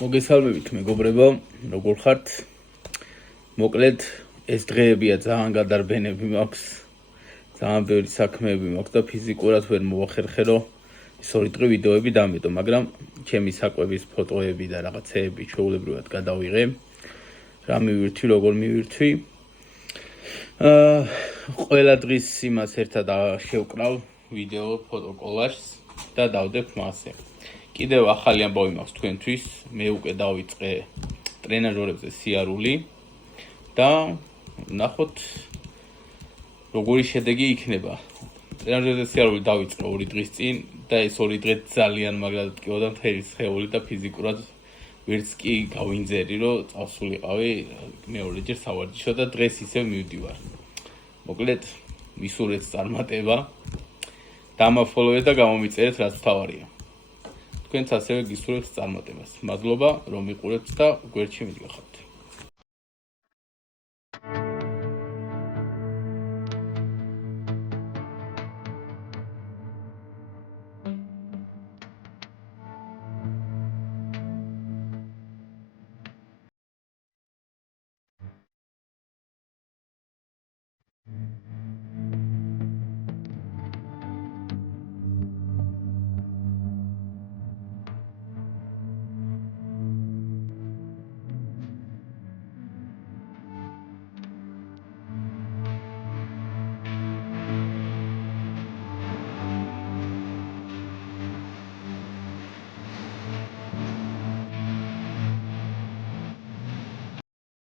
მოგესალმებით მეგობრებო, როგორ ხართ? მოკლედ ეს დღეებია ძალიან გადარბენები მაქვს. ძალიან ბევრი საქმეები მაქვს და ფიზიკურად ვერ მოვახერხერო ის ორი დღე ვიდეოები დამეტო, მაგრამ ჩემი საკვების ფოტოები და რაღაცეები ჩვეულებრივად გადავიღე. რა მივირთვი, როგორ მივირთვი. ყველა დღის იმას ერთად შევკრავ ვიდეო ფოტო კოლაჟს და დავდებ მასზე. კიდევ ახალი ამბავი მაქვს თქვენთვის, მე უკვე დავიწყე ტრენაჟორებზე სიარული და ნახოთ როგორი შედეგი იქნება. ტრენაჟორებზე სიარული დავიწყე 2 დღის წინ და ეს 2 დღე ძალიან მაგრად ტკიოდა მთელი სხეული და ფიზიკურად ვერც კი გავინძერი, რომ წავსულიყავი მეორეჯერ სავარჯიშო და დღეს ისევ მივდივარ. მოკლედ მისურვეთ წარმატება. დამაფოლოვეთ და გამომიწერეთ რაც მთავარია. თქვენც ასევე გისურვებთ წარმატებას. მადლობა რომ მიყურებთ და გვერდში მიდგახართ.